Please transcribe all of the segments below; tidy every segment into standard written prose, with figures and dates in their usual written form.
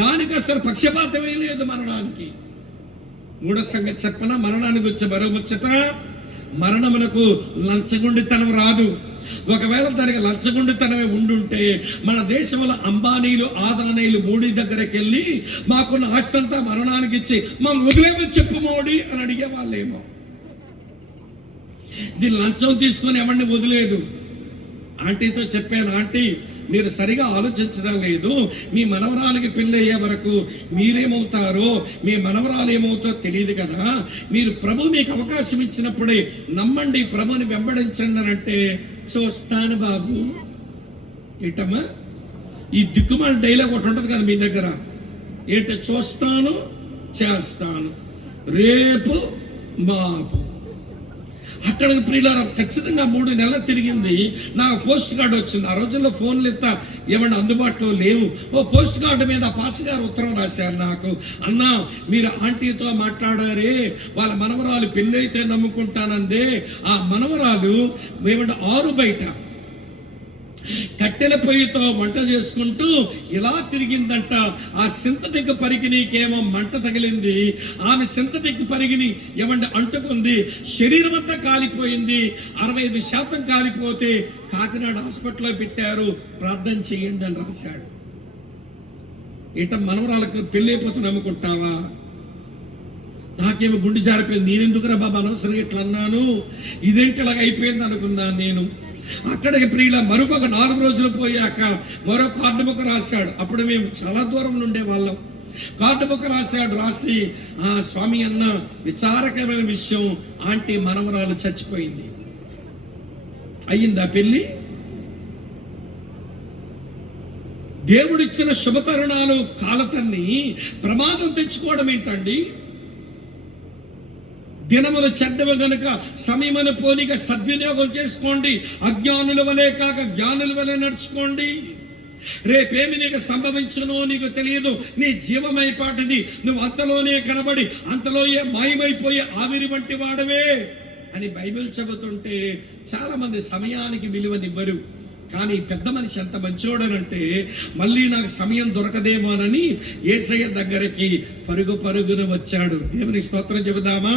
దానికి అసలు పక్షపాతమే లేదు మరణానికి. మూడో సంగతి చెప్పన, మరణానికి వచ్చే మరో ముచ్చట, మరణమునకు లంచగొండితనం రాదు. ఒకవేళ దానికి లంచగొండితనమే ఉండుంటే మన దేశంలో అంబానీలు, ఆదానీలు మోడీ దగ్గరికి వెళ్ళి మాకున్న ఆస్తి అంతా మరణానికి ఇచ్చి మమ్మల్ని వదిలేమని చెప్పు మోడీ అని అడిగే వాళ్ళేమో. దీని లంచం తీసుకొని ఎవరిని వదిలేదు. ఆంటీతో చెప్పాను, ఆంటీ మీరు సరిగా ఆలోచించడం లేదు. మీ మనవరాలకి పెళ్ళి అయ్యే వరకు మీరేమవుతారో, మీ మనవరాలు ఏమవుతారో తెలియదు కదా. మీరు ప్రభు మీకు అవకాశం ఇచ్చినప్పుడే నమ్మండి, ప్రభుని వెంబడించండి అని అంటే, చూస్తాను బాబు. ఏంటమ్మా ఈ దిక్కుమాల డైలాగ్ ఒకటి ఉంటుంది కదా మీ దగ్గర, ఏంటి? చూస్తాను, చేస్తాను, రేపు మాపు. అక్కడికి ప్రియులారా ఖచ్చితంగా 3 నెలలు తిరిగింది. నాకు పోస్ట్ కార్డు వచ్చింది. ఆ రోజుల్లో ఫోన్లు ఇంత ఏమన్నా అందుబాటులో లేవు. ఓ పోస్ట్ కార్డు మీద పాస్ గారు ఉత్తరం రాశారు నాకు, అన్నా మీరు ఆంటీతో మాట్లాడారే, వాళ్ళ మనవరాలు పెళ్ళి అయితే నమ్ముకుంటానందే. ఆ మనవరాలు ఏమంటే 6 బయట కట్టెల పొయ్యితో వంట చేసుకుంటూ ఇలా తిరిగిందంట. ఆ సింథటిక్ పరిగిణికేమో మంట తగిలింది. ఆమె సింథటిక్ పరిగిణి ఏమంటే అంటుకుంది, శరీరం అంతా కాలిపోయింది. 65% కాలిపోతే కాకినాడ హాస్పిటల్లో పెట్టారు, ప్రార్థన చేయండి అని రాశాడు. ఏట మనవరాలకు పెళ్ళి అయిపోతే నమ్ముకుంటావా? నాకేమో గుండె జారిపోయింది. నేనెందుకురా బాబా అనవసరంగా ఇట్లా అన్నాను, ఇదేంటి ఇలాగ అయిపోయింది అనుకున్నాను నేను. అక్కడికి ప్రియుల మరొక 4 రోజులు పోయాక మరో కార్డు బుక్ రాశాడు. అప్పుడు మేము చాలా దూరంలో ఉండే వాళ్ళం. కార్డు బుక్ రాశాడు. రాసి, స్వామి అన్న విచారకరమైన విషయం, ఆంటీ మనవరాలు చచ్చిపోయింది. అయ్యిందా పెళ్ళి? దేవుడిచ్చిన శుభతరుణాలు కాలతన్ని ప్రమాదం తెచ్చుకోవడం ఏంటండి? దినములు చెడ్డవ గనుక సమయమును పోనీగా సద్వినియోగం చేసుకోండి. అజ్ఞానుల వలె కాక జ్ఞానుల వలె నడుచుకోండి. రేపేమి నీకు సంభవించునో నీకు తెలియదు. నీ జీవమైపాటిది నువ్వు అంతలోనే కనబడి అంతలో మాయమైపోయే ఆవిరి వంటి వాడవే అని బైబిల్ చెబుతుంటే చాలా మంది సమయానికి విలువనివ్వరు. కానీ పెద్ద మనిషి ఎంత మంచోడనంటే, మళ్ళీ నాకు సమయం దొరకదేమోనని యేసయ్య దగ్గరికి పరుగున వచ్చాడు. దేవుని స్తోత్రం చెబుదామా?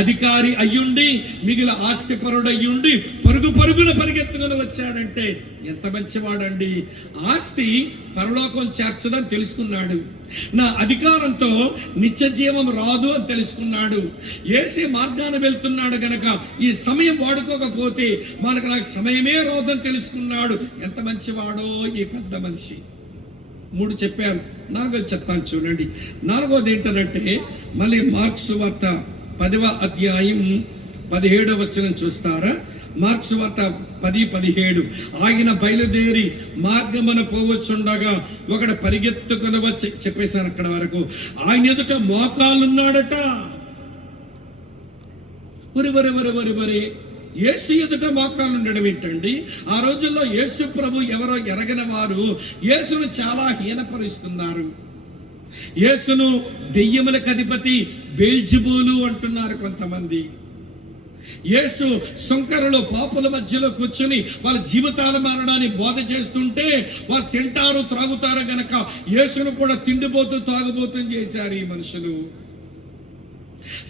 అధికారి అయ్యుండి మిగిలిన ఆస్తిపరుడయ్యుండి పరుగున పరిగెత్తుకుని వచ్చాడంటే ఎంత మంచివాడండి. ఆస్తి పరలోకం చేర్చదని తెలుసుకున్నాడు. నా అధికారంతో నిత్య జీవం రాదు అని తెలుసుకున్నాడు. యేసే మార్గాన వెళ్తున్నాడు గనక ఈ సమయం వాడుకోకపోతే నాకు సమయమే రాదని తెలుసుకున్నాడు. ఎంత మంచివాడో ఈ పెద్ద మనిషి. 3 చెప్పాను, 4వ చెప్తాను చూడండి. 4వది ఏంటంటే మళ్ళీ మార్క్సు వార్త 10వ అధ్యాయం 17వ వచనం చూస్తారా? మార్క్సు వార్త 10:17. ఆయన బయలుదేరి మార్గమున పోవచ్చుండగా ఒకడు పరిగెత్తుకుని వచ్చి, చెప్పేశాను అక్కడ వరకు, ఆయన ఎదుట మోకాలున్నాడట. వరి యేసు ఎదుట మోకాలు ఉండడం ఏంటండి? ఆ రోజుల్లో యేసు ప్రభు ఎవరో ఎరగని వారు యేసును చాలా హీనపరుస్తున్నారు. యేసును దెయ్యములకు అధిపతి బెల్జెబూలు అంటున్నారు కొంతమంది. యేసు సుంకరులు పాపుల మధ్యలో కూర్చొని వాళ్ళ జీవితాల మారడానికి బోధ చేస్తుంటే వాళ్ళు తింటారు, త్రాగుతారు గనక యేసును కూడా తిండిపోతూ తాగుబోతూ చేశారు ఈ మనుషులు.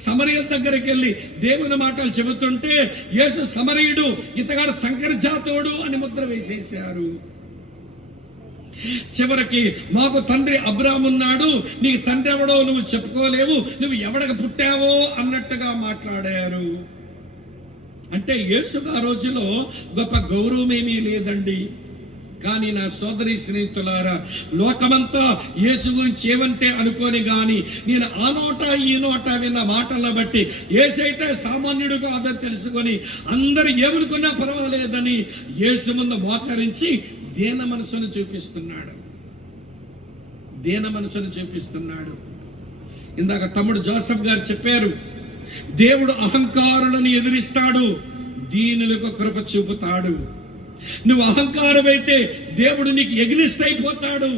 సమరయుల దగ్గరికి వెళ్ళి దేవుని మాటలు చెబుతుంటే యేసు సమరయుడు, ఇతగాడు సంకరజాతోడు అని ముద్ర వేసేశారు. చివరికి మాకు తండ్రి అబ్రాహాము ఉన్నాడు, నీకు తండ్రి ఎవడో నువ్వు చెప్పుకోలేవు, నువ్వు ఎవడకు పుట్టావో అన్నట్టుగా మాట్లాడారు. అంటే యేసుకు ఆ రోజులో గొప్ప గౌరవం ఏమీ లేదండి. కానీ నా సోదరి స్నేహితులారా, లోకమంతా యేసు గురించి ఏమంటే అనుకోని గాని నేను ఆ నోట ఈ నోట విన్న మాటలను బట్టి యేసైతే సామాన్యుడు కాదని తెలుసుకొని అందరూ ఏమనుకున్నా పర్వాలేదని యేసు ముందు మోకరించి దీన మనసును చూపిస్తున్నాడు. ఇందాక తమ్ముడు జోసెఫ్ గారు చెప్పారు, దేవుడు అహంకారులను ఎదిరిస్తాడు, దీనులకు కృప చూపుతాడు. నువ్వు అహంకారమైతే దేవుడు నీకు ఎగిలిస్ట్ అయిపోతాడు.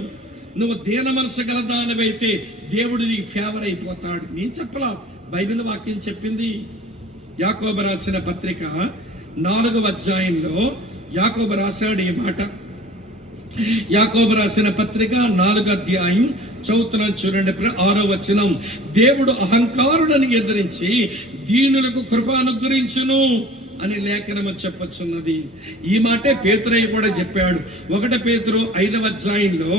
నువ్వు దీన మనసు గలదానవైతే దేవుడు నీకు ఫేవర్ అయిపోతాడు. నేను చెప్పలా, బైబిల్ వాక్యం చెప్పింది. యాకోబు రాసిన పత్రిక 4వ అధ్యాయంలో యాకోబు రాశాడు ఈ మాట, యాకోబు రాసిన పత్రిక 4వ అధ్యాయం చదువుతున్నాను చూడండి, 6వ వచనం. దేవుడు అహంకారులను ఎదిరించి దీనులకు కృప అనుగ్రహించును అని లేఖనము చెప్పొచ్చున్నది. ఈ మాటే పేతురయ్య కూడా చెప్పాడు. 1 పేతురు 5వ అధ్యాయంలో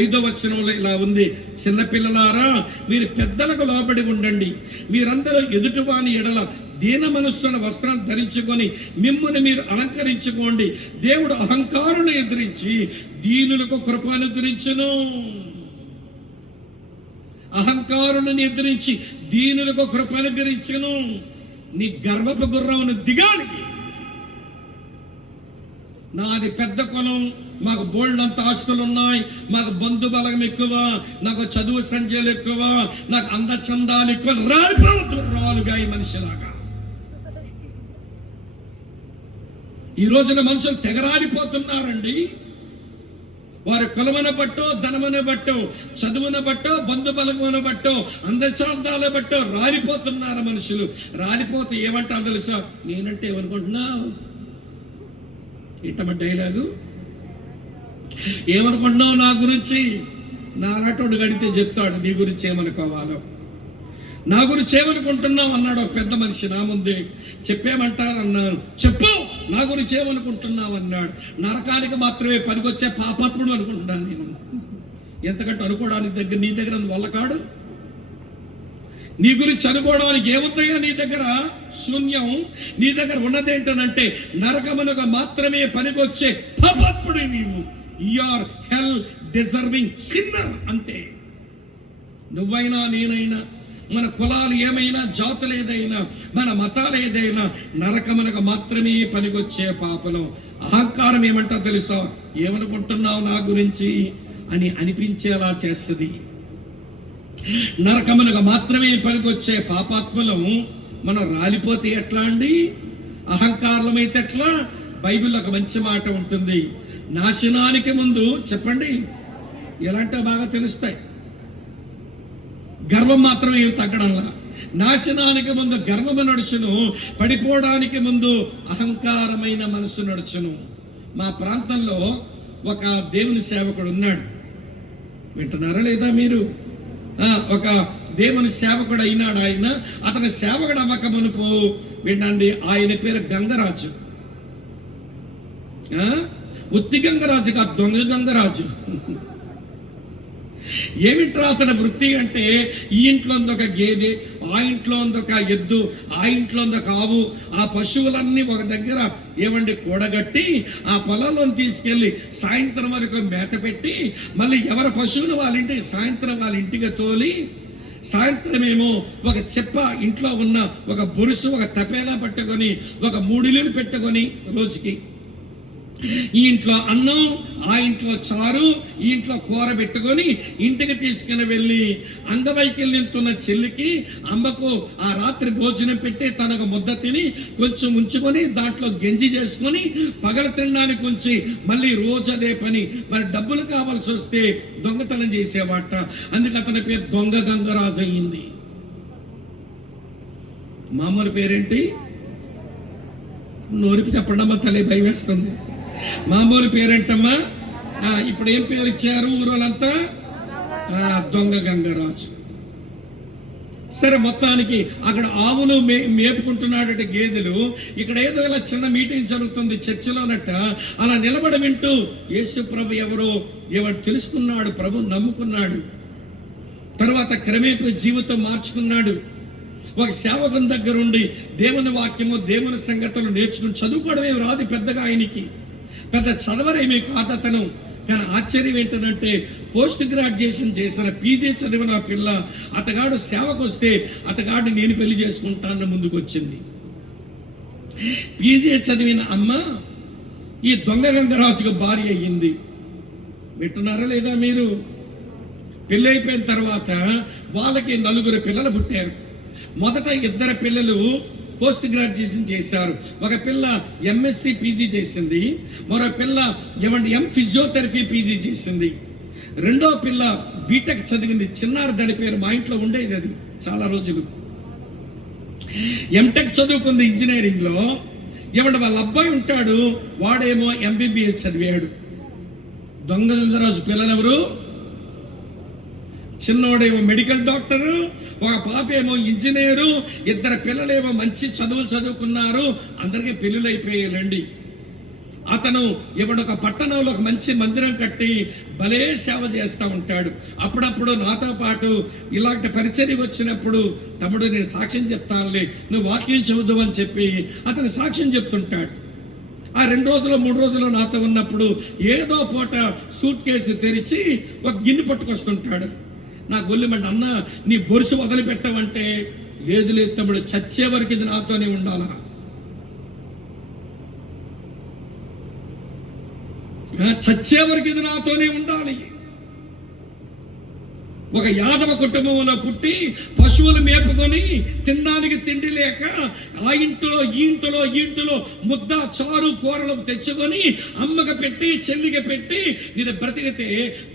5వ వచనంలో ఇలా ఉంది, చిన్నపిల్లలారా మీరు పెద్దలకు లోబడి ఉండండి, మీరందరూ ఎదుటివాని ఎడల దీన మనస్సున వస్త్రం ధరించుకొని మిమ్ముని మీరు అలంకరించుకోండి. దేవుడు అహంకారులను ఎదిరించి దీనులకు కృప అనుగ్రహించును. అహంకారులను ఎదిరించి దీనులకు కృప అనుగ్రహించును. నీ గర్వపు గుర్రమును దిగాలి. నాది పెద్ద కులం, మాకు బోల్డంత ఆస్తులు ఉన్నాయి, మాకు బంధు బలం ఎక్కువ, నాకు చదువు సంఖ్యలు ఎక్కువ, నాకు అందచందాలు ఎక్కువ. రాలిపోవద్దు రాలుగా ఈ మనిషిలాగా. ఈ రోజున మనుషులు తెగరాలిపోతున్నారండి. వారి కులమున బట్టో, ధనమున బట్టో, చదువున బట్టో, బంధు బలమున బట్టో, అందచందాల బట్టో రాలిపోతున్నారు మనుషులు. రాలిపోతే ఏమంటారు తెలుసా? నేనంటే ఏమనుకుంటున్నావు? ఇట్టమ డైలాగు. ఏమనుకుంటున్నావు నా గురించి? నా నటుడు గడితే చెప్తాడు నీ గురించి ఏమనుకోవాలో. నా గురించి ఏమనుకుంటున్నావు అన్నాడు ఒక పెద్ద మనిషి నా ముందే. చెప్పేమంటారు అన్నాను. చెప్పు నా గురించి ఏమనుకుంటున్నావు అన్నాడు. నరకానికి మాత్రమే పనికొచ్చే పాపాత్ముడు అనుకుంటున్నాను నేను. ఎంతకంటే అనుకోవడానికి నీ దగ్గర వల్ల కాడు. నీ గురించి అనుకోవడానికి ఏముందయ్యా నీ దగ్గర? శూన్యం. నీ దగ్గర ఉన్నదేంటనంటే నరకమునకు మాత్రమే పనికొచ్చే పాపాత్ముడు నీవు. You are hell deserving sinner, అంతే. నువ్వైనా నేనైనా, మన కులాలు ఏమైనా, జాతులు ఏదైనా, మన మతాలు ఏదైనా నరకమునకు మాత్రమే పనికొచ్చే పాపలం. అహంకారం ఏమంటా తెలుసా? ఏమనుకుంటున్నావు నా గురించి అని అనిపించేలా చేస్తుంది. నరకమునకు మాత్రమే పనికొచ్చే పాపాత్మలం మనం రాలిపోతే ఎట్లా అండి? అహంకారమైతే ఎట్లా? బైబిల్లో ఒక మంచి మాట ఉంటుంది, నాశనానికి ముందు చెప్పండి ఎలాంటి బాగా తెలుస్తాయి. గర్వం మాత్రమే తగ్గడంలా. నాశనానికి ముందు గర్వము నడుచును, పడిపోవడానికి ముందు అహంకారమైన మనసు నడుచును. మా ప్రాంతంలో ఒక దేవుని సేవకుడు ఉన్నాడు. వింటున్నారా లేదా మీరు? ఒక దేవుని సేవకుడు అయినాడు ఆయన. అతని సేవకుడు అవ్వక మునుపు వినండి, ఆయన పేరు గంగరాజు. ఉత్తి గంగరాజు కాదు, దొంగ గంగరాజు. ఏమిట్రా అతని వృత్తి అంటే, ఈ ఇంట్లో ఒక గేదె, ఆ ఇంట్లో ఒక ఎద్దు, ఆ ఇంట్లో ఒక ఆవు, ఆ పశువులన్నీ ఒక దగ్గర కూడగట్టి ఆ పొలంలో తీసుకెళ్లి సాయంత్రం వరకు మేత పెట్టి మళ్ళీ ఎవరి పశువులు వాళ్ళ ఇంటికి సాయంత్రం వాళ్ళ ఇంటికి తోలి, సాయంత్రం ఏమో ఒక చెప్ప ఇంట్లో ఉన్న ఒక బొరుసు, ఒక తపేలా పట్టుకొని, ఒక 3 ఇల్లులు పెట్టుకొని రోజుకి ఈ ఇంట్లో అన్నం, ఆ ఇంట్లో చారు, ఈ ఇంట్లో కూర పెట్టుకొని ఇంటికి తీసుకుని వెళ్ళి అంగవైకల్యంతున్న చెల్లికి, అమ్మకు ఆ రాత్రి భోజనం పెట్టి తనకు ముద్ద తిని కొంచెం ఉంచుకొని దాంట్లో గంజి చేసుకొని పగల తినడానికి ఉంచి మళ్ళీ రోజు అదే పని. మరి డబ్బులు కావాల్సి వస్తే దొంగతనం చేసేవాట. అందుకే అతని పేరు దొంగ గంగరాజు అయ్యింది. మామూలు పేరేంటి? నోరికి చెప్పడం తల్లి భయం వేస్తుంది. మామూలు పేరేంటమ్మా? ఇప్పుడు ఏం పేరు ఇచ్చారు ఊరోళ్ళంతా? దొంగ గంగరాజు. సరే, మొత్తానికి అక్కడ ఆవులు మేపుకుంటున్నాడట, గేదెలు. ఇక్కడ ఏదో ఇలా చిన్న మీటింగ్ జరుగుతుంది చర్చిలోనట. అలా నిలబడి వింటూ యేసు ప్రభు ఎవరో తెలుసుకున్నాడు, ప్రభు నమ్ముకున్నాడు. తర్వాత క్రమేపీ జీవితం మార్చుకున్నాడు. ఒక సేవకుని దగ్గర ఉండి దేవుని వాక్యము, దేవుని సంగతులు నేర్చుకుని, చదువుకోవడమే రాదు పెద్దగా, ఆయనకి పెద్ద చదవరేమీ కాదు అతను. కానీ ఆశ్చర్యం ఏంటంటే, పోస్ట్ గ్రాడ్యుయేషన్ చేసిన పీజీ చదివిన పిల్ల అతగాడు సేవకు వస్తే అతగాడు నేను పెళ్లి చేసుకుంటానని ముందుకు వచ్చింది. పీజీ చదివిన అమ్మ ఈ దొంగ గంగరాజుకు భార్య అయ్యింది. వింటున్నారా లేదా మీరు? పెళ్ళి అయిపోయిన తర్వాత వాళ్ళకి 4 పిల్లలు పుట్టారు. మొదట 2 పిల్లలు పోస్ట్ గ్రాడ్యుయేషన్ చేశారు. ఒక పిల్ల ఎంఎస్సి పీజీ చేసింది, మరో పిల్ల ఫిజియోథెరపీ పీజీ చేసింది. రెండో పిల్ల బీటెక్ చదివింది. చిన్నారు దాని పేరు, మా ఇంట్లో ఉండేది అది చాలా రోజులు. ఎంటెక్ చదువుకుంది ఇంజనీరింగ్ లో. వాళ్ళ అబ్బాయి ఉంటాడు, వాడేమో ఎంబీబీఎస్ చదివాడు. దొంగరాజు పిల్లలెవరు? చిన్నోడేమో మెడికల్ డాక్టరు, ఒక పాప ఏమో ఇంజనీరు, ఇద్దరు పిల్లలేమో మంచి చదువులు చదువుకున్నారు. అందరికీ పెళ్ళిళ్ళు అయిపోయాలండి. అతను ఎవడొక పట్టణంలో ఒక మంచి మందిరం కట్టి భలే సేవ చేస్తూ ఉంటాడు. అప్పుడప్పుడు నాతో పాటు ఇలాంటి పరిచర్యకు వచ్చినప్పుడు, తమ్ముడు నేను సాక్ష్యం చెప్తానులే, నువ్వు వాక్యం చెబుదు అని చెప్పి అతను సాక్ష్యం చెప్తుంటాడు. ఆ 2 రోజులు 3 రోజులు నాతో ఉన్నప్పుడు ఏదో పూట సూట్ కేసు తెరిచి ఒక గిన్నె పట్టుకొస్తుంటాడు. నా గొల్లిమంట, అన్న నీ బొరుసు వదిలిపెట్టమంటే, లేదు లేదు తమ్ముడు, చచ్చే వరకు ఇది నాతోనే ఉండాలా, చచ్చే వరకు ఇది నాతోనే ఉండాలి. ఒక యాదవ కుటుంబంలో పుట్టి పశువులు మేపుకొని తినడానికి తిండి లేక ఆ ఇంటిలో ఈ ఇంటిలో ముద్ద చారు కూరలు తెచ్చుకొని అమ్మకి పెట్టి చెల్లికి పెట్టి నేను బ్రతికితే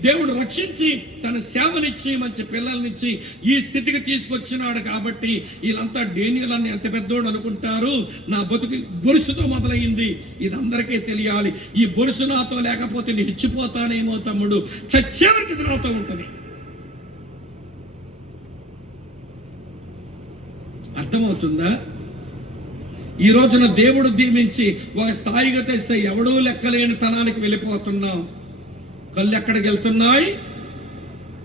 దేవుడు రక్షించి తన సేవనిచ్చి మంచి పిల్లల్నిచ్చి ఈ స్థితికి తీసుకొచ్చినాడు. కాబట్టి వీళ్ళంతా డేనియల్ అని ఎంత పెద్దోడు అనుకుంటారు. నా బతుకు బొరుసుతో మొదలైంది, ఇది అందరికీ తెలియాలి. ఈ బొరుసు నాతో లేకపోతే నేను హెచ్చిపోతానేమో తమ్ముడు, చచ్చేవరకు ఇది నాతో ఉంటుంది. అర్థమవుతుందా? ఈ రోజున దేవుడు దీవించి ఒక స్థాయిగా తెస్తే ఎవడూ లెక్కలేని తనానికి వెళ్ళిపోతున్నాం. కళ్ళు ఎక్కడికి వెళ్తున్నాయి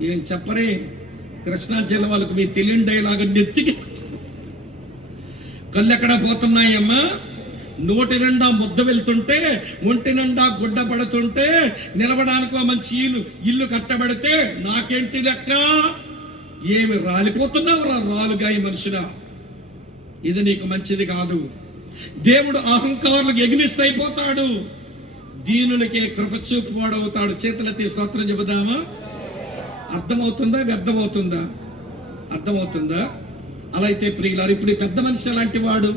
ఏం చెప్పరే? కృష్ణా జిల్లా వాళ్ళకి మీ తెలియని డైలాగ్ నెత్తికి. కళ్ళు ఎక్కడ పోతున్నాయమ్మా? నోటి నిండా ముద్ద వెళ్తుంటే, ఒంటి నిండా గుడ్డ పడుతుంటే, నిలవడానికి మంచి ఇల్లు కట్టబడితే నాకేంటి లెక్క? ఏమి రాలిపోతున్నావు రాలుగాయ మనుషుడా, ఇది నీకు మంచిది కాదు. దేవుడు అహంకారులకు ఎగ్నిస్ట్ అయిపోతాడు, దీనులకే కృప చూపువాడవుతాడు. చేతులెత్తి స్తోత్రం చెబుదామా? అర్థమవుతుందా? వ్యర్థమవుతుందా? అర్థమవుతుందా? అలా అయితే ప్రియులారు, ఇప్పుడు పెద్ద మనిషి లాంటి వాడు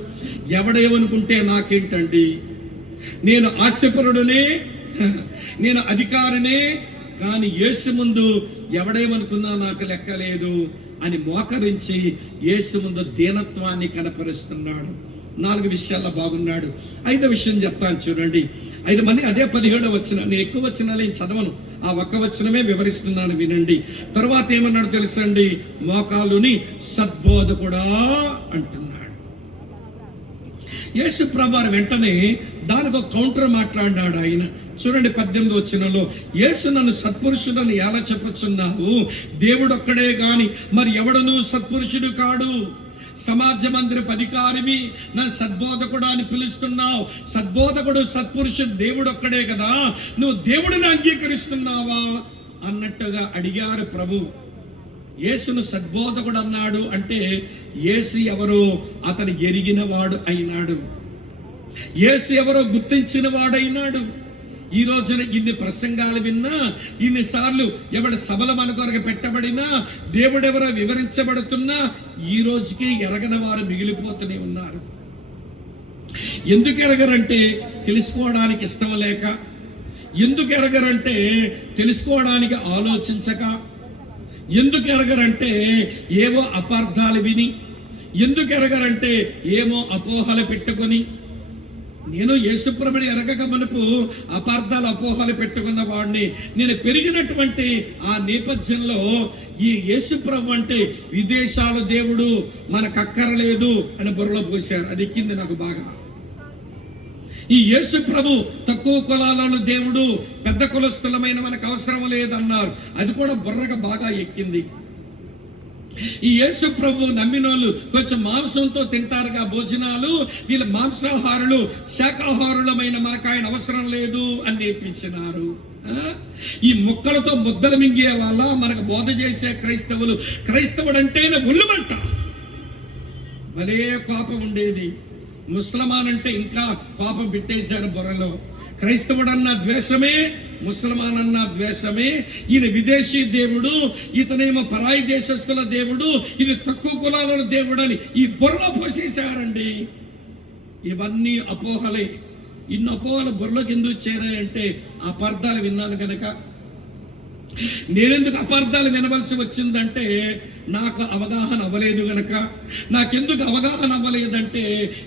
ఎవడేమనుకుంటే నాకేంటండి, నేను ఆస్తిపరుడునే, నేను అధికారినే, కానీ యేసు ముందు ఎవడేమనుకున్నా నాకు లెక్కలేదు అని మోకరించి యేసు ముందు దీనత్వాన్ని కనపరుస్తున్నాడు. 4 విషయాల్లో బాగున్నాడు. 5వ విషయం చెప్తాను చూడండి. 5 మళ్ళీ అదే 17వ వచనం. నేను ఎక్కువ వచనాలు ఏం చదవను, ఆ ఒక్క వచనమే వివరిస్తున్నాను, వినండి. తర్వాత ఏమన్నాడు తెలుసండి? మోకాలుని సద్బోధకుడా అంటున్నాడు. యేసు ప్రభువారు వెంటనే దానికి ఒక కౌంటర్ మాట్లాడినాడు ఆయన. చూడండి 18వ వచనంలో, యేసు నన్ను సత్పురుషుడని ఎలా చెప్పొచ్చున్నావు? దేవుడు ఒక్కడే గాని మరి ఎవడను సత్పురుషుడు కాడు. సమాజ మందిరపు అధికారివి, నన్ను సద్బోధకుడు అని పిలుస్తున్నావు. సద్బోధకుడు సత్పురుషుడు దేవుడు ఒక్కడే కదా, నువ్వు దేవుడిని అంగీకరిస్తున్నావా అన్నట్టుగా అడిగారు ప్రభు. యేసును సద్బోధకుడు అన్నాడు అంటే యేసు ఎవరో అతను ఎరిగిన వాడు అయినాడు, యేసు ఎవరో గుర్తించిన వాడైనాడు. ఈ రోజున ఇన్ని ప్రసంగాలు విన్నా, ఇన్నిసార్లు ఎవడ సభల మన కొరకు పెట్టబడినా, దేవుడెవరో వివరించబడుతున్నా, ఈ రోజుకి ఎరగని వారు మిగిలిపోతూనే ఉన్నారు. ఎందుకు ఎరగరంటే తెలుసుకోవడానికి ఇష్టం లేక, ఎందుకు ఎరగరంటే తెలుసుకోవడానికి ఆలోచించక, ఎందుకు ఎరగరంటే ఏవో అపార్థాలు విని, ఎందుకు ఎరగరంటే ఏమో అపోహలు పెట్టుకొని. నేను యేసుప్రభుని ఎరగక మనకు అపార్థాలు అపోహలు పెట్టుకున్న వాడిని. నేను పెరిగినటువంటి ఆ నేపథ్యంలో ఈ యేసుప్రభు అంటే విదేశాల దేవుడు, మనకు అక్కరలేదు అని బుర్రలో పోశారు. అది ఎక్కింది నాకు బాగా. ఈ యేసు ప్రభు తక్కువ కులాలను దేవుడు, పెద్ద కులస్థులమైన మనకు అవసరం లేదన్నారు. అది కూడా బుర్రగా బాగా ఎక్కింది. ఈ యేసు ప్రభు నమ్మినోళ్ళు కొంచెం మాంసంతో తింటారుగా భోజనాలు, వీళ్ళు మాంసాహారులు, శాకాహారులమైన మనకు ఆయన అవసరం లేదు అని నేర్పించినారు. ఈ ముక్కలతో ముద్దలు మింగే వాళ్ళ మనకు బోధ చేసే క్రైస్తవులు, క్రైస్తవుడు అంటేనే ఒళ్ళుమంట, భలే కోపం ఉండేది. ముస్లమాన్ అంటే ఇంకా కోపం పెట్టేశారు బుర్రలో. క్రైస్తవుడన్న ద్వేషమే, ముసల్మాన్ అన్న ద్వేషమే. ఈయన విదేశీ దేవుడు, ఇతనేమో పరాయి దేశస్తుల దేవుడు, ఇది తక్కువ కులాల దేవుడు అని ఈ బుర్రలో పోసేశారండి. ఇవన్నీ అపోహలే. ఇన్ని అపోహలు బుర్రలోకి ఎందుకు చేరాయంటే అపార్థాలు విన్నాను కనుక. నేనెందుకు అపార్థాలు వినవలసి వచ్చిందంటే నాకు అవగాహన అవ్వలేదు గనక. నాకెందుకు అవగాహన అవ్వలేదంటే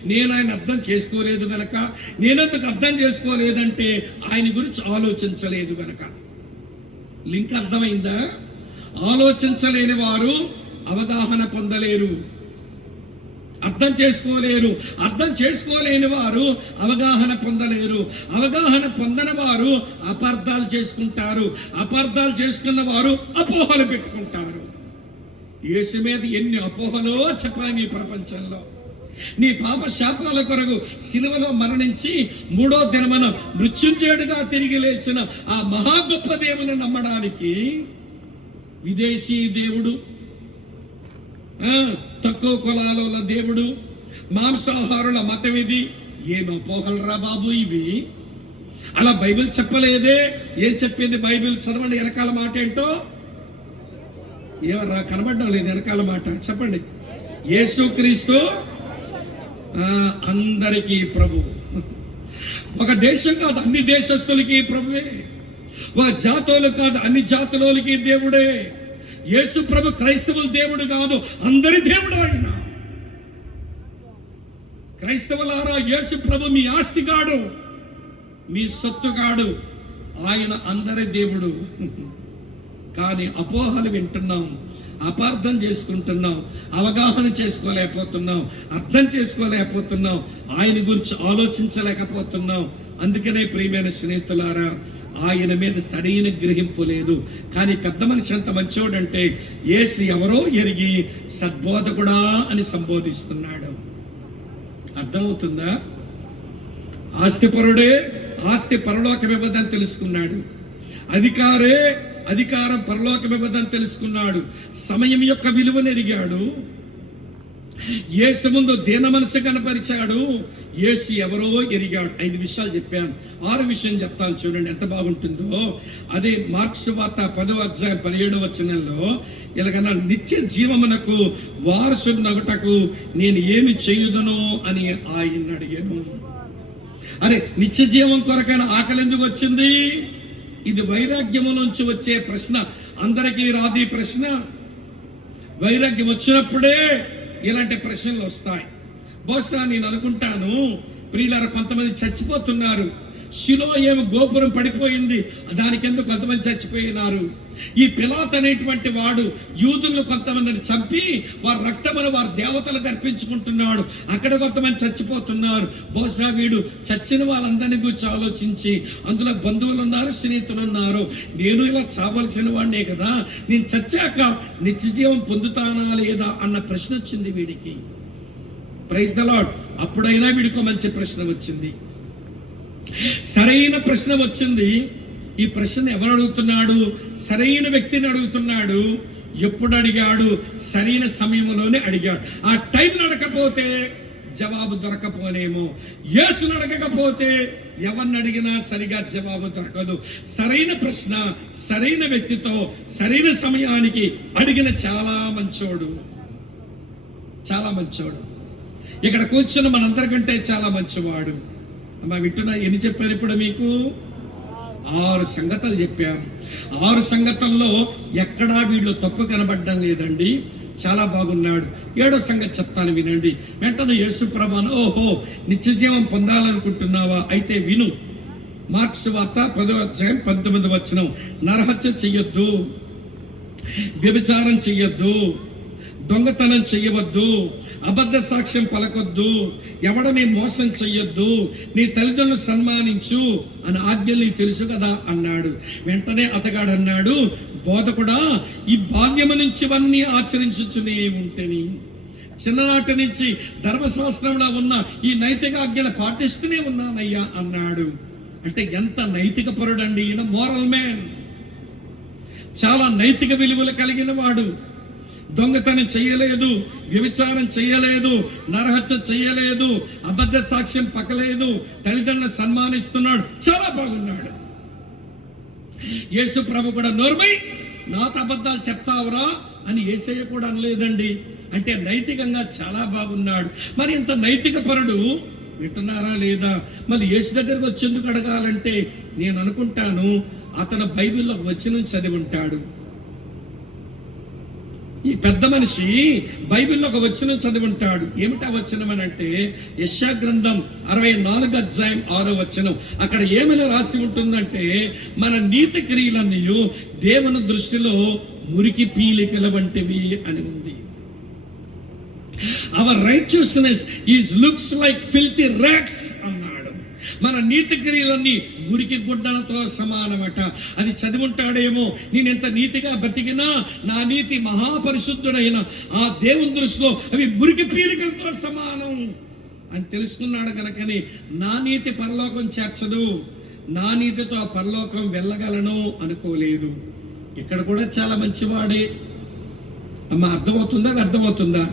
నేను ఆయన అర్థం చేసుకోలేదు గనక. నేనెందుకు అర్థం చేసుకోలేదంటే ఆయన గురించి ఆలోచించలేదు గనక. లింక్ అర్థమైందా? ఆలోచించలేని వారు అవగాహన పొందలేరు, అర్థం చేసుకోలేరు. అర్థం చేసుకోలేని వారు అవగాహన పొందలేరు. అవగాహన పొందని వారు అపార్థాలు చేసుకుంటారు. అపార్థాలు చేసుకున్న వారు అపోహలు పెట్టుకుంటారు. యేసు మీద ఎన్ని అపోహలో చెప్పాలి ఈ ప్రపంచంలో. నీ పాప శాపాల కొరకు శిలువలో మరణించి 3వ దినమున మృత్యుంజయుడిగా తిరిగి లేచిన ఆ మహా గొప్ప దేవుని నమ్మడానికి విదేశీ దేవుడు, తక్కువ కులాల దేవుడు, మాంసాహారుల మతం ఇది, ఏం అపోహలరా బాబు ఇవి? అలా బైబిల్ చెప్పలేదే. ఏం చెప్పింది బైబిల్? చదవండి వెనకాల మాట ఏంటో. ఎవరా కనబడడం లేదు వెనకాల మాట, చెప్పండి. యేసుక్రీస్తు అందరికీ ప్రభు. ఒక దేశం కాదు, అన్ని దేశస్తులకి ప్రభువే. ఒక జాతులు కాదు, అన్ని జాతులకి దేవుడే. యేసు ప్రభు క్రైస్తవుల దేవుడు కాదు, అందరి దేవుడు ఆయన. క్రైస్తవులారా, యేసు ప్రభు మీ ఆస్తిగాడు, మీ సొత్తుగాడు. ఆయన అందరి దేవుడు. కానీ అపోహలు వింటున్నాం, అపార్థం చేసుకుంటున్నాం, అవగాహన చేసుకోలేకపోతున్నాం, అర్థం చేసుకోలేకపోతున్నాం, ఆయన గురించి ఆలోచించలేకపోతున్నాం. అందుకనే ప్రియమైన స్నేహితులారా, ఆయన మీద సరైన గ్రహింపు లేదు. కానీ పెద్ద మనిషి అంత మంచోడంటే యేసు ఎవరో ఎరిగి సద్బోధకుడా అని సంబోధిస్తున్నాడు. అర్థమవుతుందా? ఆస్తిపరుడే ఆస్తి పరలోకమివ్వదని తెలుసుకున్నాడు. అధికారం పరలోకమివ్వదని తెలుసుకున్నాడు. సమయం యొక్క విలువను ఎరిగాడు. యేసు ముందు దీన మనసు కనపరిచాడు. యేసు ఎవరో ఎరిగాడు. 5 విషయాలు చెప్పాను. 6 విషయం చెప్తాను, చూడండి ఎంత బాగుంటుందో. అదే మార్క్సు వార్త 10వ అధ్యాయం 17వ వచనంలో ఇలాగన్నా, నిత్య జీవమునకు వారసునగుటకు నేను ఏమి చేయుదును అని ఆయన అడిగాను. అరే, నిత్య జీవం కొరకైన ఆకలి ఎందుకు వచ్చింది? ఇది వైరాగ్యము నుంచి వచ్చే ప్రశ్న. అందరికీ రాదు ఈ ప్రశ్న. వైరాగ్యం వచ్చినప్పుడే ఇలాంటి ప్రశ్నలు వస్తాయి. బహుశా నేను అనుకుంటాను, ప్రియులారా, కొంతమంది చచ్చిపోతున్నారు. షిలోయేము గోపురం పడిపోయింది, దానికి ఎందుకు కొంతమంది చచ్చిపోయినారు. ఈ పిలాతు అనేటువంటి వాడు యూదులను కొంతమందిని చంపి వారి రక్తమును వారి దేవతలకు అర్పించుకుంటున్నాడు. అక్కడ కొంతమంది చచ్చిపోతున్నారు. బహుశా వీడు చచ్చిన వాళ్ళందరినీ గురించి ఆలోచించి, అందులో బంధువులు ఉన్నారు, స్నేహితులు ఉన్నారు, నేను ఇలా చావలసిన వాడినే కదా, నేను చచ్చాక నిత్యజీవం పొందుతానా లేదా అన్న ప్రశ్న వచ్చింది వీడికి. Praise the lord. అప్పుడైనా వీడికి మంచి ప్రశ్న వచ్చింది, సరైన ప్రశ్న వచ్చింది. ఈ ప్రశ్న ఎవరు అడుగుతున్నాడు? సరైన వ్యక్తిని అడుగుతున్నాడు. ఎప్పుడు అడిగాడు? సరైన సమయంలోనే అడిగాడు. ఆ టైంలో అడగకపోతే జవాబు దొరకపోనేమో. యేసును అడగకపోతే ఎవరిని అడిగినా సరిగా జవాబు దొరకదు. సరైన ప్రశ్న సరైన వ్యక్తితో సరైన సమయానికి అడిగిన చాలా మంచోడు, చాలా మంచోడు. ఇక్కడ కూర్చున్న మనందరికంటే చాలా మంచివాడు. అమ్మా వింటున్నా? ఎన్ని చెప్పారు ఇప్పుడు మీకు? 6 సంగతులు చెప్పారు. 6 సంగతుల్లో ఎక్కడా వీళ్ళు తప్పు కనబడడం లేదండి. చాలా బాగున్నాడు. 7వ సంగతి చెప్తాను, వినండి. వెంటనే యేసు ప్రభువును, ఓహో నిత్యజీవం పొందాలనుకుంటున్నావా? అయితే విను. మార్క్సు వార్త 10వ అధ్యాయం 19వ వచనం. నరహత్య చెయ్యొద్దు, వ్యభిచారం చెయ్యొద్దు, దొంగతనం చెయ్యవద్దు, అబద్ధ సాక్ష్యం పలకొద్దు, ఎవడని మోసం చెయ్యొద్దు, నీ తల్లిదండ్రులను సన్మానించు అని ఆజ్ఞలు నీకు తెలుసు కదా అన్నాడు. వెంటనే అతగాడు అన్నాడు, బోధకుడా, ఈ బాల్యము నుంచి ఇవన్నీ ఆచరించుచునే ఉంటేని, చిన్ననాటి నుంచి ధర్మశాస్త్రంలో ఉన్న ఈ నైతిక ఆజ్ఞలు పాటిస్తూనే ఉన్నానయ్యా అన్నాడు. అంటే ఎంత నైతిక పరుడండి ఈయన. మోరల్ మ్యాన్, చాలా నైతిక విలువలు కలిగిన వాడు. దొంగతనం చెయ్యలేదు, వ్యభిచారం చెయ్యలేదు, నరహత్య చెయ్యలేదు, అబద్ధ సాక్ష్యం పక్కలేదు, తల్లిదండ్రులను సన్మానిస్తున్నాడు, చాలా బాగున్నాడు. యేసు ప్రభు కూడా నోర్మై నాతో అబద్ధాలు చెప్తావురా అని యేసయ్య కూడా అనలేదండి. అంటే నైతికంగా చాలా బాగున్నాడు. మరి ఇంత నైతిక పరుడు, వింటున్నారా లేదా? మళ్ళీ యేసు దగ్గరకు వచ్చేందుకు అడగాలంటే నేను అనుకుంటాను అతను బైబిల్లో వచనం చదివి ఉంటాడు. ఈ పెద్ద మనిషి బైబిల్లో ఒక వచనం చదివి ఉంటాడు. ఏమిటా వచనం అని అంటే యెషయా గ్రంథం 64 అధ్యాయం 6వ వచనం. అక్కడ ఏమని రాసి ఉంటుందంటే, మన నీతి క్రియలన్నీ దేవుని దృష్టిలో మురికి పీలికల వంటివి అని ఉంది. Our righteousness is looks like filthy rags అన్నాడు. మన నీతి క్రియలన్నీ మురికి గుడ్డలతో సమానమట. అది చదివుంటాడేమో, నేనెంత నీతిగా బ్రతికినా నా నీతి మహాపరిశుద్ధుడైన ఆ దేవుని దృష్టిలో అవి మురికి పీలికలతో సమానం అని తెలుసుకున్నాడు కనుకని నా నీతి పరలోకం చేర్చదు, నా నీతితో పరలోకం వెళ్ళగలను అనుకోలేదు. ఇక్కడ కూడా చాలా మంచివాడే. అమ్మ అర్థమవుతుందా? అర్థమవుతుందా?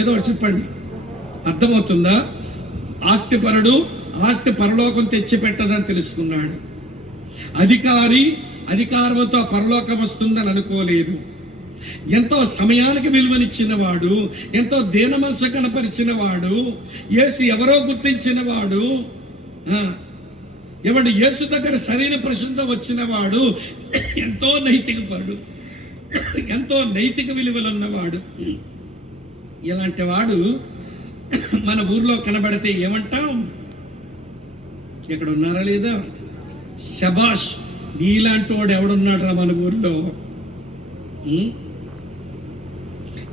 ఏదో చెప్పండి, అర్థమవుతుందా? ఆస్తిపరుడు ఆస్తి పరలోకం తెచ్చిపెట్టదని తెలుసుకున్నాడు. అధికారి అధికారంతో పరలోకం వస్తుందని అనుకోలేదు. ఎంతో సమయానికి విలువనిచ్చిన వాడు, ఎంతో దీన మనసు కనపరిచిన వాడు, యేసు ఎవరో గుర్తించిన వాడు, ఎవడు యేసు దగ్గర సరైన ప్రశ్నతో వచ్చిన వాడు, ఎంతో నైతిక పరుడు, ఎంతో నైతిక విలువలున్నవాడు. ఇలాంటి వాడు మన ఊర్లో కనబడితే ఏమంటాం? ఇక్కడ ఉన్నారా లేదా? శబాష్, నీలాంటి వాడు ఎవడున్నాడు రా మన ఊర్లో?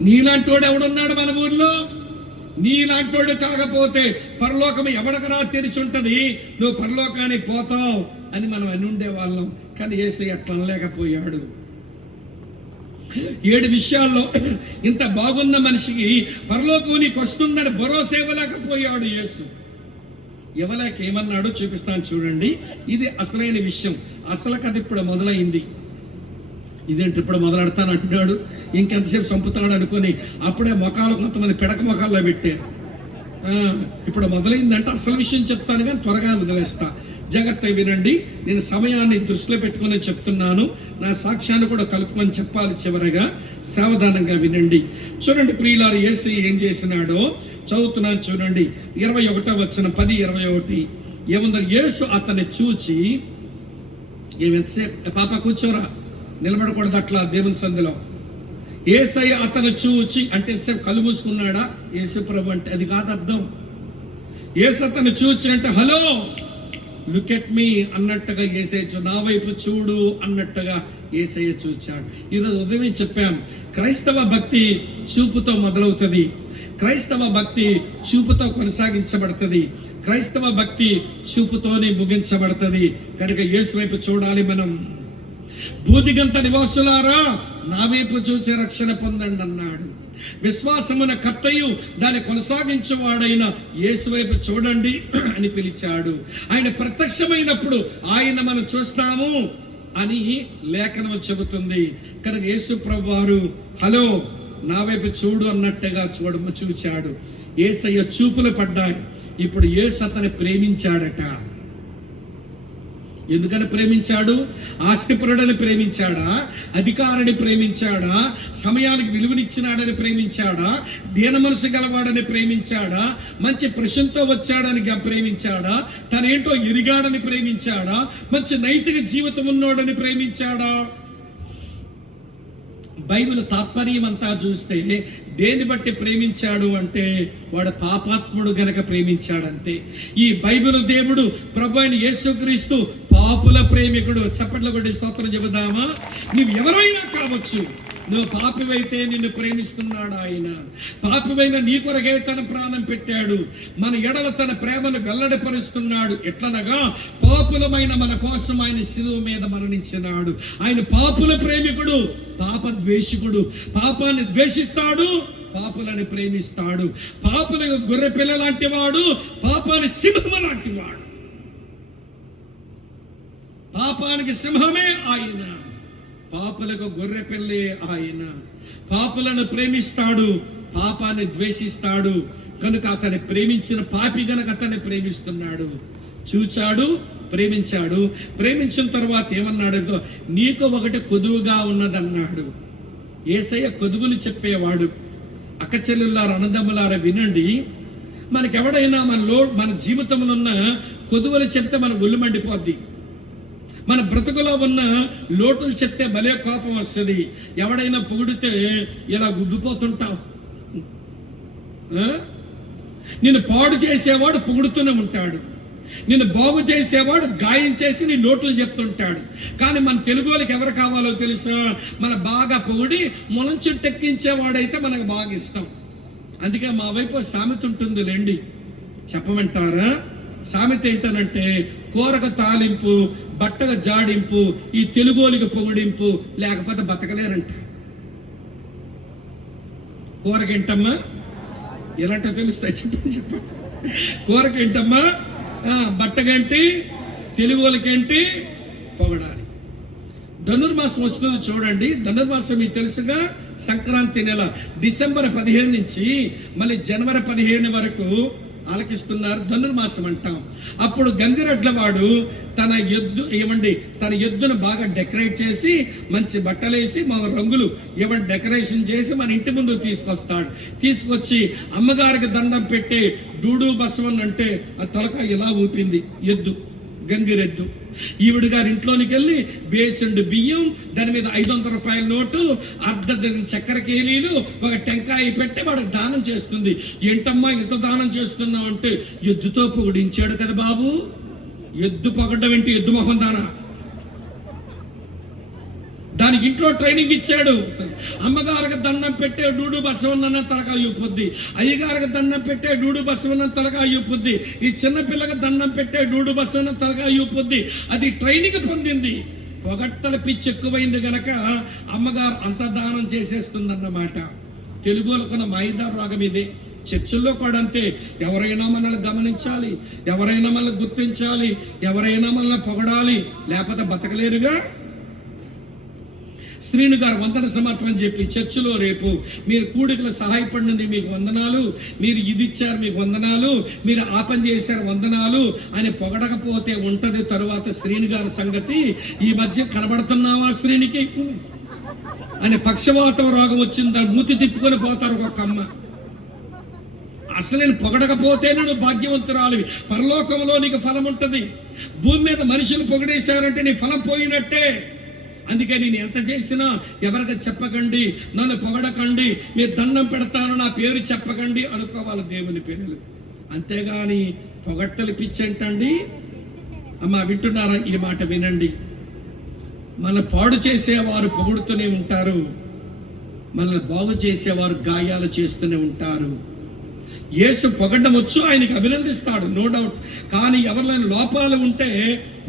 నీలాంటి వాడు ఎవడున్నాడు మన ఊర్లో? నీలాంటి వాడు కాకపోతే పరలోకం ఎవడకరా తెరిచుంటది, నువ్వు పరలోకానికి పోతావు అని మనం అని ఉండేవాళ్ళం. కానీ యేసయ్య అట్లా అనలేకపోయాడు. 7 విషయాల్లో ఇంత బాగున్న మనిషికి పరలోకం నీకు వస్తుందని భరోసా ఇవ్వలేకపోయాడు యేసు. ఇవ్వలేక ఏమన్నాడో చూపిస్తాను చూడండి. ఇది అసలైన విషయం. అసలు కథ ఇప్పుడు మొదలైంది. ఇదేంటి ఇప్పుడు మొదలెడతాను అంటున్నాడు, ఇంకెంతసేపు చంపుతాడు అనుకొని అప్పుడే మొఖాలు కొంతమంది పిడక మొఖాల్లో పెట్టారు. ఇప్పుడు మొదలైందంటే అసలు విషయం చెప్తాను కానీ త్వరగా వదిలేస్తా. జాగ్రత్తగా వినండి. నేను సమయాన్ని దృష్టిలో పెట్టుకుని చెప్తున్నాను, నా సాక్ష్యాన్ని కూడా కలుపుకొని చెప్పాలి. చివరగా సావధానంగా వినండి. చూడండి ప్రియులారు, యేసు ఏం చేసినాడో చదువుతున్నాను చూడండి. 21వ వచనం, 10:21 ఏముందో? యేసు అతన్ని చూచి, ఎంతసేపు పాప కూర్చోరా, నిలబడకూడదు అట్లా దేవుని సంధిలో. యేసయ్య అతను చూచి అంటే ఎంతసేపు కళ్ళు మూసుకున్నాడా? యేసు ప్రభు అంటే అది కాదు అర్థం. యేసు అతను చూచి అంటే హలో లుక్ ఎట్ మీ అన్నట్టుగా యేసయ్య నా వైపు చూడు అన్నట్టుగా యేసయ్య చూచాడు. ఈరోజు ఉదయం చెప్పాం, క్రైస్తవ భక్తి చూపుతో మొదలవుతుంది, క్రైస్తవ భక్తి చూపుతో కొనసాగించబడుతుంది, క్రైస్తవ భక్తి చూపుతోనే ముగించబడుతుంది. కనుక యేసు వైపు చూడాలి మనం. బూదిగంత నివాసులారా నా వైపు చూచి రక్షణ పొందండి అన్నాడు. విశ్వాసమున కర్తయు దాన్ని కొనసాగించువాడైన యేసు వైపు చూడండి అని పిలిచాడు. ఆయన ప్రత్యక్షమైనప్పుడు ఆయన మనం చూస్తాము అని లేఖనం చెబుతుంది. కనుక యేసు ప్రభు వారు హలో నా వైపు చూడు అన్నట్టుగా చూచాడు. యేసయ్య చూపులు పడ్డాయి. ఇప్పుడు యేసు అతన్ని ప్రేమించాడట. ఎందుకని ప్రేమించాడు? ఆస్తిపరుడని ప్రేమించాడా? అధికారిని ప్రేమించాడా? సమయానికి విలువనిచ్చినాడని ప్రేమించాడా? దీన మనసు గలవాడని ప్రేమించాడా? మంచి ప్రశ్నతో వచ్చాడని ప్రేమించాడా? తనేంటో ఎరిగాడని ప్రేమించాడా? మంచి నైతిక జీవితం ఉన్నోడని ప్రేమించాడా? బైబిల్ తాత్పర్యం అంతా చూస్తే దేని బట్టి ప్రేమించాడు అంటే వాడు పాపాత్ముడు గనక ప్రేమించాడంతే. ఈ బైబిల్ దేవుడు ప్రభు అయిన యేసుక్రీస్తు పాపుల ప్రేమికుడు. చప్పట్ల కొట్టి స్తోత్రం చెబుదామా? నువ్వు ఎవరైనా కావచ్చు, నువ్వు పాపివైతే నిన్ను ప్రేమిస్తున్నాడు ఆయన. పాపివైన నీ కొరకే తన ప్రాణం పెట్టాడు. మన ఎడల తన ప్రేమను వెల్లడిపరుస్తున్నాడు. ఎట్లనగా పాపులమైన మన కోసం ఆయన శిలువ మీద మరణించినాడు. ఆయన పాపుల ప్రేమికుడు, పాప ద్వేషికుడు. పాపాన్ని ద్వేషిస్తాడు, పాపులను ప్రేమిస్తాడు. పాపులకు గొర్రె పిల్ల లాంటి వాడు, పాపానికి సింహం లాంటి వాడు. పాపానికి సింహమే ఆయన, పాపులకు గొర్రె పిల్లే ఆయన. పాపులను ప్రేమిస్తాడు, పాపాన్ని ద్వేషిస్తాడు. కనుక అతన్ని ప్రేమించిన పాపి గనక అతన్ని ప్రేమిస్తున్నాడు. చూచాడు, ప్రేమించాడు. ప్రేమించిన తర్వాత ఏమన్నాడు? నీకు ఒకటి కొదువుగా ఉన్నదన్నాడు. యేసయ్య కొదువులు చెప్పేవాడు. అక్కచెల్లెల్లారా, అన్నదమ్ములారా వినండి. మనకెవడైనా మన జీవితంలో ఉన్న కొదువులు చెప్తే మన ఒళ్ళు మండిపోద్ది. మన బ్రతుకులో ఉన్న లోటులు చెప్తే భలే కోపం వస్తుంది. ఎవడైనా పొగిడితే ఇలా గుద్దుపోతుంటావు. నిన్ను పాడు చేసేవాడు పొగుడుతూనే ఉంటాడు, నిన్ను బాగు చేసేవాడు గాయం చేసి నీ లోట్లు చెప్తుంటాడు. కానీ మన తెలుగు వాళ్ళకి ఎవరు కావాలో తెలుసా? మన బాగా పొగిడి మొలం చుట్టెక్కించేవాడైతే మనకు బాగా ఇష్టం. అందుకే మా వైపు సామెత ఉంటుంది లేండి, చెప్పమంటారా? సామెత ఏంటనంటే, కూరకు తాలింపు, బట్టకు జాడింపు, ఈ తెలుగోలికి పొగిడింపు, లేకపోతే బతకలేరంట. కూరకేంటమ్మా ఎలాంటో తెలుస్తాయి, చెప్పండి. కూరకేంటమ్మా, బట్టకేంటి, తెలుగోలకేంటి, పొగడాలి. ధనుర్మాసం వస్తుంది చూడండి. ధనుర్మాసం మీకు తెలుసుగా, సంక్రాంతి నెల డిసెంబర్ 15 నుంచి మళ్ళీ జనవరి 15 వరకు ఆలకిస్తున్నారు. ధనుర్మాసం అంటాం. అప్పుడు గంగిరెడ్ల వాడు తన ఎద్దును బాగా డెకరేట్ చేసి మంచి బట్టలేసి మన రంగులు డెకరేషన్ చేసి మన ఇంటి ముందు తీసుకొస్తాడు. తీసుకొచ్చి అమ్మగారికి దండం పెట్టి డూడు బసవన్ అంటే ఆ తలక ఇలా ఊపింది ఎద్దు, గంగిరెద్దు. ఈవిడ గారి ఇంట్లోనికి వెళ్ళి బేసండు బియ్యం, దాని మీద 500 రూపాయల నోటు, అర్ధ చక్కెర కేలీలు, ఒక టెంకాయ పెట్టి వాడికి దానం చేస్తుంది. ఏంటమ్మా ఇంత దానం చేస్తున్నావు అంటే, ఎద్దుతో పొగిడించాడు కదా బాబు. ఎద్దు పొగడ్డం ఏంటి, ఎద్దు మొహం దానా? దానికి ఇంట్లో ట్రైనింగ్ ఇచ్చాడు. అమ్మగారికి దండం పెట్టే డూడు బసవన్న తలకా యూపుద్ది, అయ్యగారికి దండం పెట్టే డూడు బసవన్న తలకా యూపుద్ది, ఈ చిన్న పిల్లకి దండం పెట్టే డూడు బసవన్న తలకా యూపుద్ది. అది ట్రైనింగ్ పొందింది. పొగట్టల పిచ్చి ఎక్కువైంది గనక అమ్మగారు అంత దానం చేసేస్తుందన్నమాట. తెలుగులకున్న మాయిదారు రాగం ఇదే. చర్చిల్లో కూడా అంతే. ఎవరైనా మనల్ని గమనించాలి, ఎవరైనా మనల్ని గుర్తించాలి, ఎవరైనా మనల్ని పొగడాలి, లేకపోతే బతకలేరుగా. శ్రీను గారు వందన సమర్పణ చెప్పి చర్చిలో రేపు మీరు కూడికలు సహాయపడినది మీకు వందనాలు, మీరు ఇది ఇచ్చారు మీకు వందనాలు, మీరు ఆ పని చేశారు వందనాలు అని పొగడకపోతే ఉంటది తరువాత శ్రీను గారి సంగతి. ఈ మధ్య కనబడుతున్నావా శ్రీనికి అని పక్షవాతం రోగం వచ్చింది, మూతి తిప్పుకొని పోతారు ఒక్కొక్క అమ్మ. అసలు నేను పొగడకపోతే నేను భాగ్యవంతురాలివి, పరలోకంలో నీకు ఫలం ఉంటుంది. భూమి మీద మనుషులు పొగిడేశారంటే నీ ఫలం పోయినట్టే. అందుకే నేను ఎంత చేసినా ఎవరికి చెప్పకండి, నన్ను పొగడకండి, మీరు దండం పెడతాను నా పేరు చెప్పకండి అనుకోవాలి దేవుని పేర్లు. అంతేగాని పొగట్టలు పిచ్చంటండి. అమ్మ వింటున్నారా? ఈ మాట వినండి. మన పాడు చేసేవారు పొగుడుతూనే ఉంటారు, మనల్ని బాగు చేసేవారు గాయాలు చేస్తూనే ఉంటారు. యేసు పొగడ్డం వచ్చు, ఆయనకి అభినందిస్తాడు, నో డౌట్. కానీ ఎవరిలోని లోపాలు ఉంటే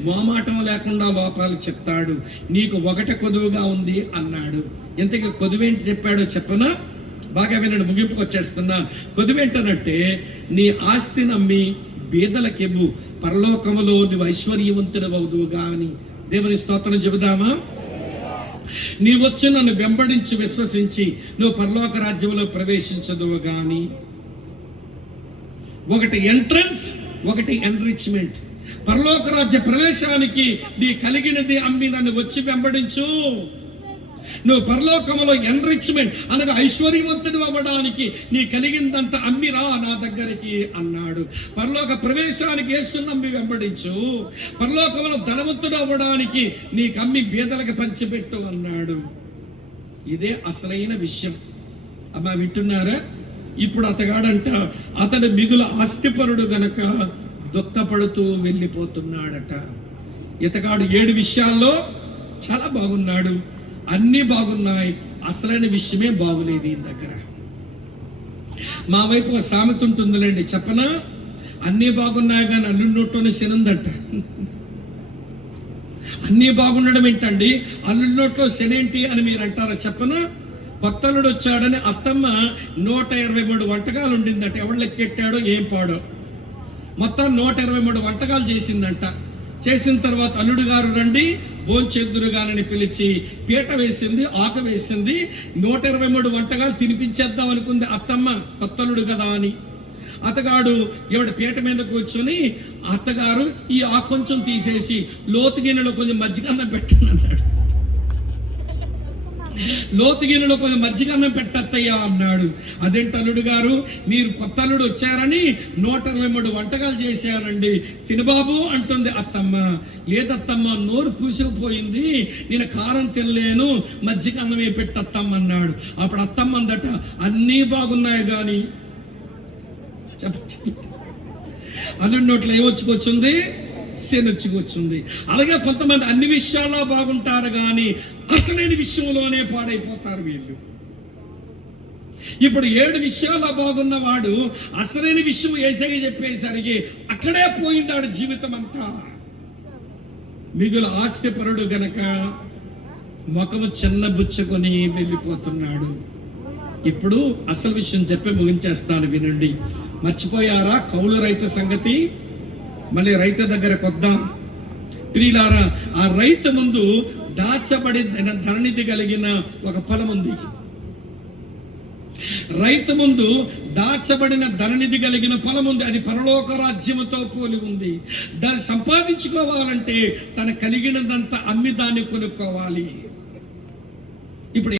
మోమాటం లేకుండా లోపాలు చెప్తాడు. నీకు ఒకటి కొదువుగా ఉంది అన్నాడు. ఇంతకీ కొదువేంటి చెప్పాడో చెప్పనా? బాగా వినండి, ముగింపుకు వచ్చేస్తున్నా. కొదువేంటనంటే, నీ ఆస్తి నమ్మి బీదలకివ్వు, పరలోకములో నువ్వు ఐశ్వర్యవంతుడు అవుదువుగా అని. దేవుని స్తోత్రం చెబుదామా? నీ వచ్చి నన్ను వెంబడించి విశ్వసించి నువ్వు పరలోక రాజ్యంలో ప్రవేశించదువు గాని. ఒకటి ఎంట్రన్స్, ఒకటి ఎన్రిచ్మెంట్. పరలోక రాజ్య ప్రవేశానికి నీ కలిగినది అమ్మి నన్ను వచ్చి వెంబడించు. నువ్వు పరలోకములో ఎన్రిచ్మెంట్ అనగా ఐశ్వర్యవంతుడు అవ్వడానికి నీ కలిగిందంత అమ్మిరా నా దగ్గరికి అన్నాడు. పరలోక ప్రవేశానికి యేసును నమ్మి వెంబడించు. పరలోకములో ధనవంతుడు అవ్వడానికి నీకు అమ్మి బీదలకు పంచిపెట్టు అన్నాడు. ఇదే అసలైన విషయం. అమ్మా వింటున్నారా? ఇప్పుడు అతగాడంట, అతడు మిగులు ఆస్తిపరుడు గనక దుఃఖపడుతూ వెళ్ళిపోతున్నాడట. ఇతగాడు 7 విషయాల్లో చాలా బాగున్నాడు, అన్నీ బాగున్నాయి, అసలైన విషయమే బాగులేదు ఈ దగ్గర. మా వైపు ఒక సామెత ఉంటుందిలేండి, చెప్పనా? అన్నీ బాగున్నాయి కానీ అల్లుడి శనందంట. అన్నీ బాగుండడం ఏంటండి, అల్లుడి నోట్లో శనేంటి అని మీరు అంటారా? చెప్పనా? కొత్తలుడు వచ్చాడని అత్తమ్మ 123 వంటకాలు ఉండిందట. ఎవడు లెక్కెట్టాడో ఏం పాడో, మొత్తం 123 వంటకాలు చేసిందంట. చేసిన తర్వాత అల్లుడు గారు రండి భోంచెద్దురుగానని పిలిచి పీట వేసింది, ఆక వేసింది. 123 వంటకాలు తినిపించేద్దాం అనుకుంది అత్తమ్మ, కొత్తలుడు కదా అని. అతగాడు ఎవడు పీట మీద కూర్చొని, అత్తగారు ఈ ఆకు కొంచెం తీసేసి లోతు గిన్నెలో కొంచెం మజ్జిగన్న పెట్టండి అన్నాడు. లోతుగిరిలో కొంచెం మజ్జిగన్నం పెట్టత్తయ్యా అన్నాడు. అదేంటి అల్లుడు గారు, మీరు కొత్త అల్లుడు వచ్చారని 123 వంటకాలు చేశారండి, తినబాబు అంటుంది అత్తమ్మ. లేదత్తమ్మ, నోరు పూసుకుపోయింది, నేను కారం తినలేను, మజ్జిగన్నమే పెట్టత్తమ్మ అన్నాడు. అప్పుడు అత్తమ్మ అందట, అన్నీ బాగున్నాయి కానీ అల్లుడి నోట్లో ఏమొచ్చుకొచ్చింది? శనొచ్చుకొచ్చింది. అలాగే కొంతమంది అన్ని విషయాల్లో బాగుంటారు కానీ అసలైన విషయంలోనే పాడైపోతారు వీళ్ళు. ఇప్పుడు 7 విషయాల్లో బాగున్నవాడు అసలైన విషయం యేసయ్య చెప్పేసరికి అక్కడే పోయిందాడు జీవితం అంతా. మిగులు ఆస్తిపరుడు గనక ముఖము చిన్నబుచ్చుకొని వెళ్ళిపోతున్నాడు. ఇప్పుడు అసలు విషయం చెప్పి ముగించేస్తాను, వినండి. మర్చిపోయారా కౌలు రైతు సంగతి? మళ్ళీ రైతు దగ్గరకు వద్దాం. ప్రియులారా, ఆ రైతు ముందు దాచబడి ధననిధి కలిగిన ఒక పొలం ఉంది. రైతు ముందు దాచబడిన ధననిధి కలిగిన పొలం ఉంది. అది పరలోక రాజ్యముతో పోలి ఉంది. దాన్ని సంపాదించుకోవాలంటే తన కలిగినదంతా అమ్మి దాన్ని కొనుక్కోవాలి. ఇప్పుడు